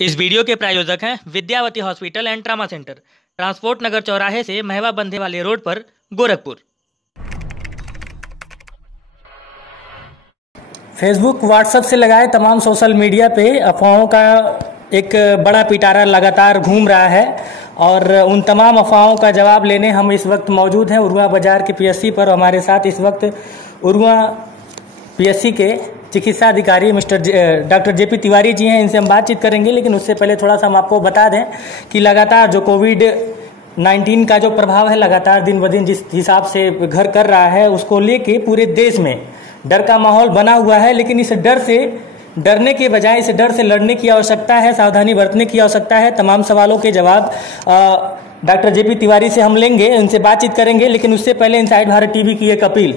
इस वीडियो के प्रायोजक हैं Vidyawati hospital and trauma centre, transport Nagar चौराहे से महवा बंधे वाले रोड पर, गोरखपुर। फेसबुक, व्हाट्सएप से लगाए तमाम सोशल मीडिया पे अफवाहों का एक बड़ा पिटारा लगातार घूम रहा है और उन तमाम अफवाहों का जवाब लेने हम इस वक्त मौजूद हैं उरुआ बाजार के पीएससी पर। हमारे साथ इस वक्त उरुआ पीएससी के चिकित्सा अधिकारी डॉक्टर जेपी तिवारी जी हैं। इनसे हम बातचीत करेंगे, लेकिन उससे पहले थोड़ा सा हम आपको बता दें कि लगातार जो कोविड-19 का जो प्रभाव है लगातार दिन ब दिन जिस हिसाब से घर कर रहा है, उसको लेके पूरे देश में डर का माहौल बना हुआ है। लेकिन इस डर से डरने के बजाय इस डर से लड़ने की आवश्यकता है, सावधानी बरतने की आवश्यकता है। तमाम सवालों के जवाब डॉक्टर जेपी तिवारी से हम लेंगे, उनसे बातचीत करेंगे। लेकिन उससे पहले इनसाइड भारत टीवी की एक अपील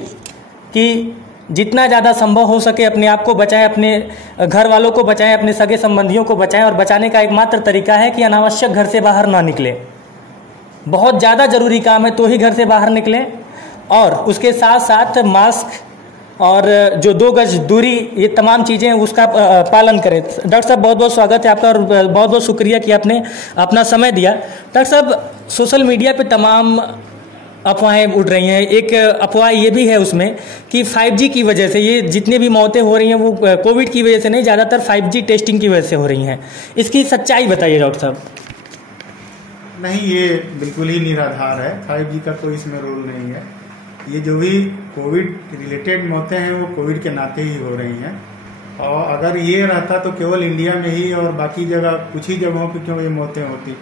कि जितना ज़्यादा संभव हो सके अपने आप को बचाएं, अपने घर वालों को बचाएं, अपने सगे संबंधियों को बचाएं। और बचाने का एकमात्र तरीका है कि अनावश्यक घर से बाहर ना निकलें। बहुत ज़्यादा ज़रूरी काम है तो ही घर से बाहर निकलें, और उसके साथ साथ मास्क और जो 2 गज दूरी, ये तमाम चीज़ें उसका पालन करें। डॉक्टर साहब, बहुत बहुत स्वागत है आपका और बहुत बहुत शुक्रिया कि आपने अपना समय दिया। डॉक्टर साहब, सोशल मीडिया पे तमाम अफवाहें उड़ रही हैं। एक अफवाह ये भी है उसमें कि 5G की वजह से ये जितने भी मौतें हो रही हैं वो कोविड की वजह से नहीं, ज़्यादातर 5G टेस्टिंग की वजह से हो रही हैं। इसकी सच्चाई बताइए डॉक्टर साहब। नहीं, ये बिल्कुल ही निराधार है। 5G का कोई इसमें रोल नहीं है। ये जो भी कोविड रिलेटेड मौतें हैं वो कोविड के नाते ही हो रही हैं। और अगर ये रहता तो केवल इंडिया में ही और बाकी जगह कुछ ही जगहों पे क्यों ये मौतें होती,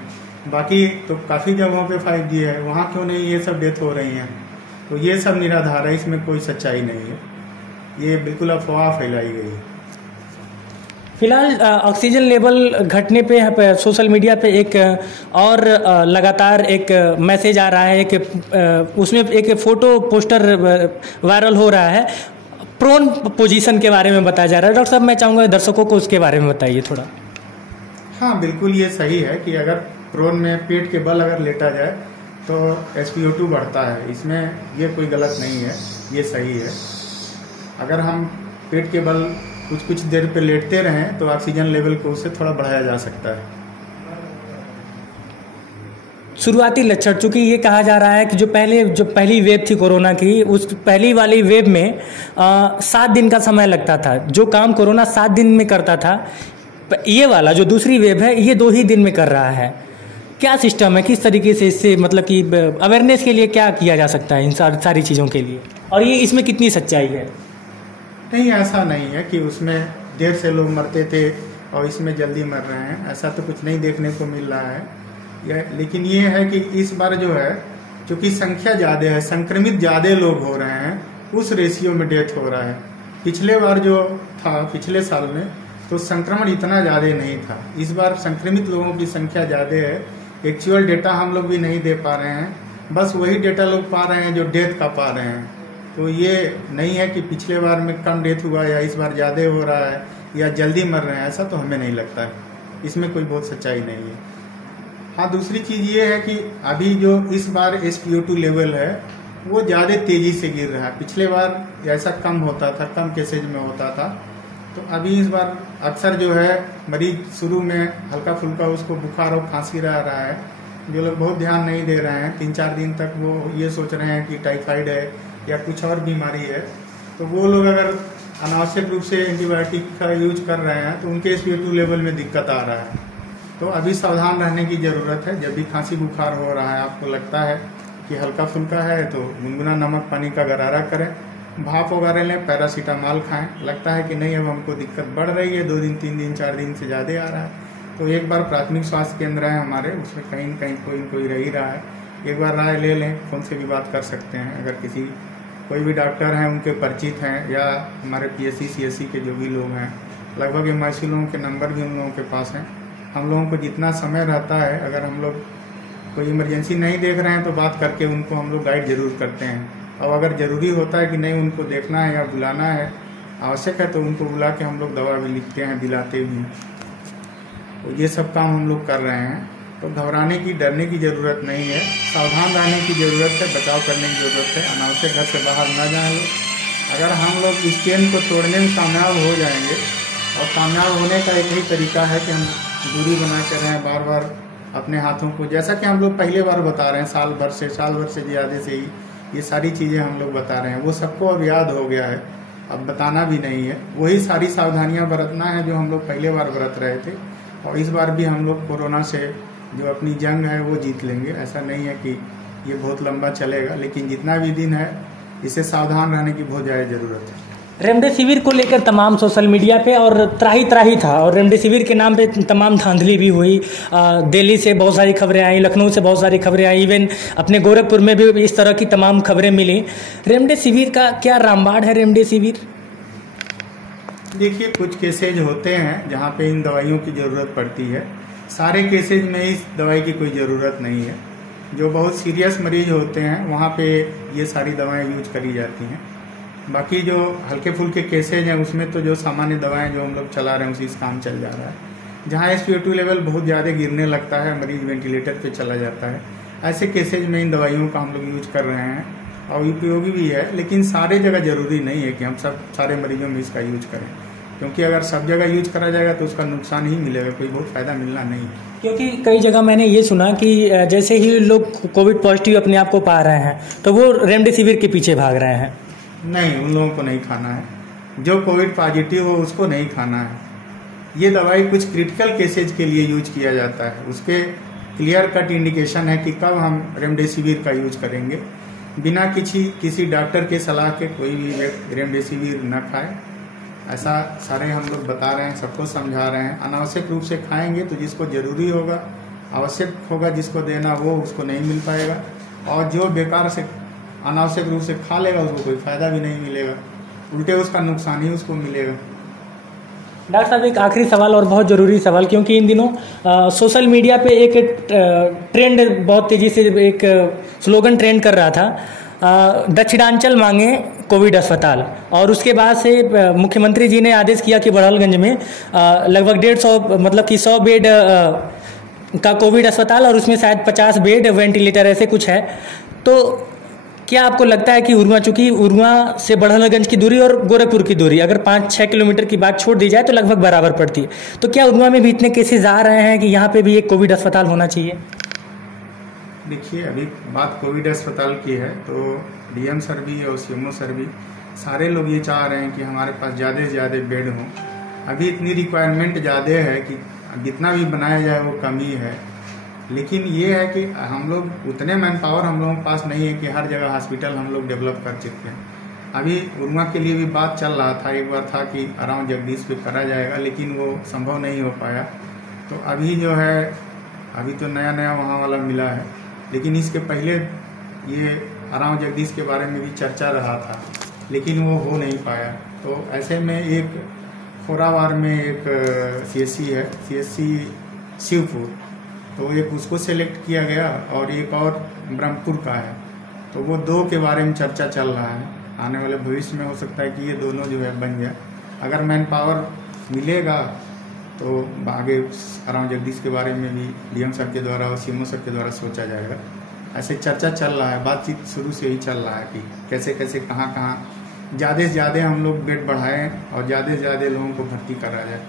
बाकी तो काफ़ी जगहों पे 5G है, वहाँ क्यों नहीं ये सब डेथ हो रही हैं। तो ये सब निराधार है, इसमें कोई सच्चाई नहीं है। ये बिल्कुल अफवाह फैलाई गई है। फिलहाल ऑक्सीजन लेवल घटने पे सोशल मीडिया पे एक और लगातार एक मैसेज आ रहा है, उसमें एक फ़ोटो पोस्टर वायरल हो रहा है। प्रोन पोजीशन के बारे में बताया जा रहा है। डॉक्टर साहब, मैं चाहूँगा दर्शकों को उसके बारे में बताइए थोड़ा। हाँ, बिल्कुल ये सही है कि अगर प्रोन में पेट के बल अगर लेटा जाए तो SpO2 बढ़ता है। इसमें ये कोई गलत नहीं है, ये सही है। अगर हम पेट के बल कुछ देर पे लेटते रहें तो ऑक्सीजन लेवल को उससे थोड़ा बढ़ाया जा सकता है। शुरुआती लक्षण, चूंकि ये कहा जा रहा है कि जो पहली वेव थी कोरोना की, उस पहली वाली वेव में 7 दिन का समय लगता था। जो काम कोरोना 7 दिन में करता था, ये वाला जो दूसरी वेव है ये 2 ही दिन में कर रहा है। क्या सिस्टम है, किस तरीके से इससे मतलब कि अवेयरनेस के लिए क्या किया जा सकता है इन सारी चीज़ों के लिए, और ये इसमें कितनी सच्चाई है? नहीं, ऐसा नहीं है कि उसमें देर से लोग मरते थे और इसमें जल्दी मर रहे हैं, ऐसा तो कुछ नहीं देखने को मिल रहा है। लेकिन ये है कि इस बार जो है, चूँकि संख्या ज़्यादा है, संक्रमित ज़्यादा लोग हो रहे हैं, उस रेशियो में डेथ हो रहा है। पिछले बार जो था, पिछले साल में तो संक्रमण इतना ज़्यादा नहीं था। इस बार संक्रमित लोगों की संख्या ज़्यादा है। एक्चुअल डेटा हम लोग भी नहीं दे पा रहे हैं, बस वही डेटा लोग पा रहे हैं जो डेथ का पा रहे हैं। तो ये नहीं है कि पिछले बार में कम डेथ हुआ या इस बार ज़्यादा हो रहा है या जल्दी मर रहे हैं, ऐसा तो हमें नहीं लगता है। इसमें कोई बहुत सच्चाई नहीं है। हाँ, दूसरी चीज़ ये है कि अभी जो इस बार SpO2 लेवल है वो ज़्यादा तेज़ी से गिर रहा है। पिछले बार ऐसा कम होता था, कम केसेज में होता था। तो अभी इस बार अक्सर जो है मरीज शुरू में हल्का फुल्का उसको बुखार और खांसी रहा है। जो लोग बहुत ध्यान नहीं दे रहे हैं, 3-4 दिन तक वो ये सोच रहे हैं कि टाइफाइड है या कुछ और बीमारी है, तो वो लोग अगर अनावश्यक रूप से एंटीबायोटिक का यूज कर रहे हैं तो उनके SpO2 लेवल में दिक्कत आ रहा है। तो अभी सावधान रहने की ज़रूरत है। जब भी खांसी बुखार हो रहा है, आपको लगता है कि हल्का फुल्का है, तो गुनगुना नमक पानी का गरारा करें, भाप वगैरह लें, पैरासीटामॉल खाएं। लगता है कि नहीं अब हमको दिक्कत बढ़ रही है, 2 दिन 3 दिन 4 दिन से ज़्यादा आ रहा है, तो एक बार प्राथमिक स्वास्थ्य केंद्र है हमारे, उसमें कहीं न कहीं कोई रह ही रहा है, एक बार राय ले लें। फ़ोन से भी बात कर सकते हैं। अगर कोई भी डॉक्टर हैं उनके परिचित हैं, या हमारे PSC CSC के जो भी लोग हैं, लगभग MIC लोगों के नंबर भी उन लोगों के पास हैं। हम लोगों को जितना समय रहता है, अगर हम लोग कोई इमरजेंसी नहीं देख रहे हैं तो बात करके उनको हम लोग गाइड जरूर करते हैं। और अगर ज़रूरी होता है कि नहीं उनको देखना है या बुलाना है, आवश्यक है, तो उनको बुला के हम लोग दवा भी लिखते हैं, दिलाते भी हैं। तो ये सब काम हम लोग कर रहे हैं। तो घबराने की, डरने की ज़रूरत नहीं है, सावधान रहने की ज़रूरत है, बचाव करने की ज़रूरत है। अनावश्यक घर से बाहर न जाएं लोग। अगर हम लोग इस चेन को तोड़ने में कामयाब हो जाएंगे, और कामयाब होने का एक ही तरीका है कि हम दूरी बना कर रहें, बार बार अपने हाथों को, जैसा कि हम लोग पहले बार बता रहे हैं, साल भर से ज़्यादा से ही ये सारी चीज़ें हम लोग बता रहे हैं, वो सबको अब याद हो गया है, अब बताना भी नहीं है। वही सारी सावधानियां बरतना है जो हम लोग पहले बार बरत रहे थे, और इस बार भी हम लोग कोरोना से जो अपनी जंग है वो जीत लेंगे। ऐसा नहीं है कि ये बहुत लंबा चलेगा, लेकिन जितना भी दिन है इससे सावधान रहने की बहुत ज़्यादा ज़रूरत है। रेमडेसिविर को लेकर तमाम सोशल मीडिया पे और त्राही था, और रेमडेसिविर के नाम पे तमाम धांधली भी हुई। दिल्ली से बहुत सारी खबरें आई, लखनऊ से बहुत सारी खबरें आई, इवन अपने गोरखपुर में भी इस तरह की तमाम खबरें मिली। रेमडेसिविर का क्या रामबाण है रेमडेसिविर? देखिए, कुछ केसेज होते हैं जहाँ पे इन दवाइयों की ज़रूरत पड़ती है, सारे केसेज में इस दवाई की कोई ज़रूरत नहीं है। जो बहुत सीरियस मरीज होते हैं वहाँ पे ये सारी दवाएं यूज करी जाती हैं। बाकी जो हल्के फुल्के केसेज हैं उसमें तो जो सामान्य दवाएं जो हम लोग चला रहे हैं उसी से काम चल जा रहा है। जहाँ SpO2 लेवल बहुत ज़्यादा गिरने लगता है, मरीज वेंटिलेटर पे चला जाता है, ऐसे केसेज में इन दवाइयों का हम लोग यूज कर रहे हैं और उपयोगी भी है। लेकिन सारे जगह ज़रूरी नहीं है कि हम सब सारे मरीजों में इसका यूज करें, क्योंकि अगर सब जगह यूज करा जाएगा तो उसका नुकसान ही मिलेगा, कोई बहुत फ़ायदा मिलना नहीं है। क्योंकि कई जगह मैंने ये सुना कि जैसे ही लोग कोविड पॉजिटिव अपने आप को पा रहे हैं तो वो रेमडेसिविर के पीछे भाग रहे हैं। नहीं, उन लोगों को नहीं खाना है। जो कोविड पॉजिटिव हो उसको नहीं खाना है। ये दवाई कुछ क्रिटिकल केसेज के लिए यूज किया जाता है, उसके क्लियर कट इंडिकेशन है कि कब हम रेमडेसिविर का यूज करेंगे। बिना किसी डॉक्टर के सलाह के कोई भी रेमडेसिविर न खाए, ऐसा सारे हम लोग बता रहे हैं, सबको समझा रहे हैं। अनावश्यक रूप से खाएंगे तो जिसको जरूरी होगा, आवश्यक होगा जिसको देना, वो उसको नहीं मिल पाएगा, और जो बेकार से अनावश्यक रूप से खा लेगा उसको कोई फायदा भी नहीं मिलेगा, उल्टे उसका नुकसान ही उसको मिलेगा। डॉक्टर साहब, एक आखिरी सवाल और बहुत ज़रूरी सवाल, क्योंकि इन दिनों सोशल मीडिया पे एक ट्रेंड बहुत तेज़ी से, एक स्लोगन ट्रेंड कर रहा था, दक्षिणांचल मांगे कोविड अस्पताल, और उसके बाद से मुख्यमंत्री जी ने आदेश किया कि बड़हलगंज में लगभग 150, मतलब कि 100 बेड का कोविड अस्पताल, और उसमें शायद 50 बेड वेंटिलेटर, ऐसे कुछ है। तो क्या आपको लगता है कि उरुआ, चूंकि उरुआ से बड़हलगंज की दूरी और गोरखपुर की दूरी अगर 5-6 किलोमीटर की बात छोड़ दी जाए तो लगभग बराबर पड़ती है, तो क्या उरुआ में भी इतने केसेज आ रहे हैं कि यहाँ पे भी एक कोविड अस्पताल होना चाहिए? देखिए, अभी बात कोविड अस्पताल की है तो DM सर भी और CMO सर भी सारे लोग ये चाह रहे हैं कि हमारे पास ज़्यादा से ज़्यादा बेड हों। अभी इतनी रिक्वायरमेंट ज़्यादा है कि जितना भी बनाया जाए वो कम ही है। लेकिन ये है कि हम लोग उतने मैन पावर हम लोगों के पास नहीं है कि हर जगह हॉस्पिटल हम लोग डेवलप कर चुके हैं। अभी उरुआ के लिए भी बात चल रहा था, एक बार था कि अराउंड जगदीश पे करा जाएगा, लेकिन वो संभव नहीं हो पाया। तो अभी जो है, अभी तो नया वहाँ वाला मिला है, लेकिन इसके पहले ये अराउंड जगदीश के बारे में भी चर्चा रहा था, लेकिन वो हो नहीं पाया। तो ऐसे में एक खोरावार में एक CSC है, CSC शिवपुर, तो एक उसको सेलेक्ट किया गया और एक और ब्रह्मपुर का है। तो वो 2 के बारे में चर्चा चल रहा है। आने वाले भविष्य में हो सकता है कि ये दोनों जो है बन जाए। अगर मैन पावर मिलेगा तो आगे अराउंड जगदीश के बारे में भी DM सर के द्वारा और CMO सर के द्वारा सोचा जाएगा। ऐसे चर्चा चल रहा है, बातचीत शुरू से ही चल रहा है कि कैसे कैसे कहाँ ज़्यादा से ज़्यादा हम लोग बेड बढ़ाएं और ज़्यादा से ज़्यादा लोगों को भर्ती करा जाए।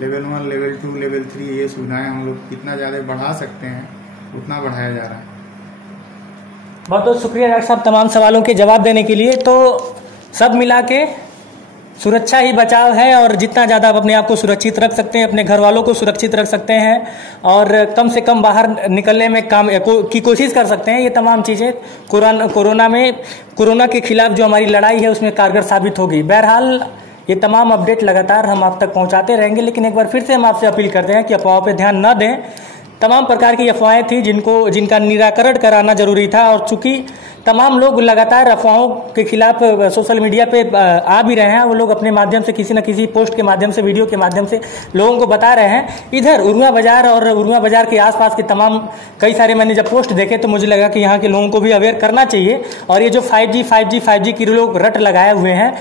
लेवल 1, लेवल 2, लेवल 3 ये सुविधाएं हम लोग कितना ज़्यादा बढ़ा सकते हैं उतना बढ़ाया जा रहा है। बहुत बहुत शुक्रिया डॉक्टर साहब तमाम सवालों के जवाब देने के लिए। तो सब मिला के सुरक्षा ही बचाव है, और जितना ज़्यादा आप अपने आप को सुरक्षित रख सकते हैं, अपने घर वालों को सुरक्षित रख सकते हैं, और कम से कम बाहर निकलने में की कोशिश कर सकते हैं, ये तमाम चीज़ें कोरोना के खिलाफ जो हमारी लड़ाई है उसमें कारगर साबित होगी। बहरहाल ये तमाम अपडेट लगातार हम आप तक पहुंचाते रहेंगे, लेकिन एक बार फिर से हम आपसे अपील करते हैं कि अफवाहों पर ध्यान न दें। तमाम प्रकार की अफवाहें थी जिनका निराकरण कराना जरूरी था, और चूंकि तमाम लोग लगातार अफवाहों के खिलाफ सोशल मीडिया पे आ भी रहे हैं, वो लोग अपने माध्यम से किसी न किसी पोस्ट के माध्यम से, वीडियो के माध्यम से लोगों को बता रहे हैं। इधर उरुआ बाजार और उरुआ बाजार के आसपास के तमाम कई सारे मैंने जब पोस्ट देखे तो मुझे लगा कि यहाँ के लोगों को भी अवेयर करना चाहिए। और ये जो 5G की लोग रट लगाए हुए हैं,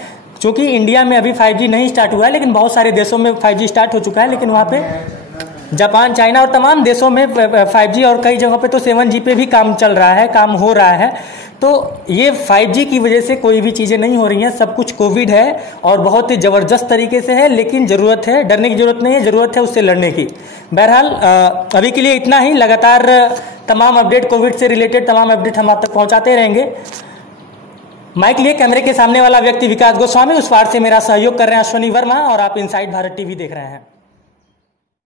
चूँकि इंडिया में अभी 5G नहीं स्टार्ट हुआ है, लेकिन बहुत सारे देशों में 5G स्टार्ट हो चुका है, लेकिन वहाँ पे जापान, चाइना और तमाम देशों में 5G और कई जगहों पे तो 7G पे भी काम चल रहा है, काम हो रहा है। तो ये 5G की वजह से कोई भी चीज़ें नहीं हो रही हैं, सब कुछ कोविड है और बहुत ही ज़बरदस्त तरीके से है, लेकिन ज़रूरत है, डरने की ज़रूरत नहीं है, ज़रूरत है उससे लड़ने की। बहरहाल अभी के लिए इतना ही। लगातार तमाम अपडेट, कोविड से रिलेटेड तमाम अपडेट हम आप तक पहुंचाते रहेंगे। माइक लिए कैमरे के सामने वाला व्यक्ति विकास गोस्वामी, उस पार से मेरा सहयोग कर रहे हैं अश्वनी वर्मा, और आप इनसाइड भारत टीवी देख रहे हैं।